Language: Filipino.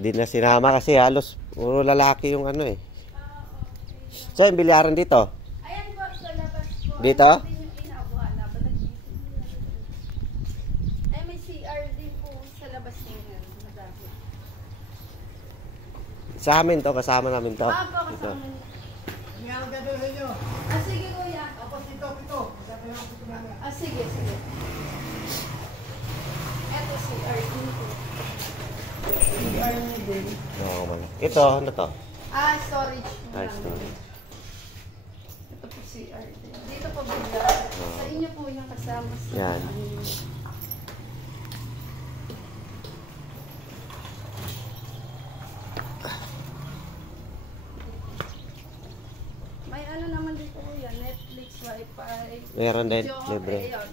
Hindi na sinama kasi halos puro lalaki yung ano eh. So, yung bilyaran dito? Ayan po, sa labas po. Dito? Ay, may CR din po sa labas niya. Sa amin to, kasama namin to. Po, kasama niya. Nga ang gagawin sa inyo. Sige kuya. Tapos ito. Sige. Eto CR din po. Oo, man. Ito, ano to? Storage. Ay, storage. Ito po CR din. Dito po bigla. Sa inyo po yung kasama sa Yan. May ano naman dito kuya, Netflix, Wi-Fi. Meron din, Video, libre. ayun.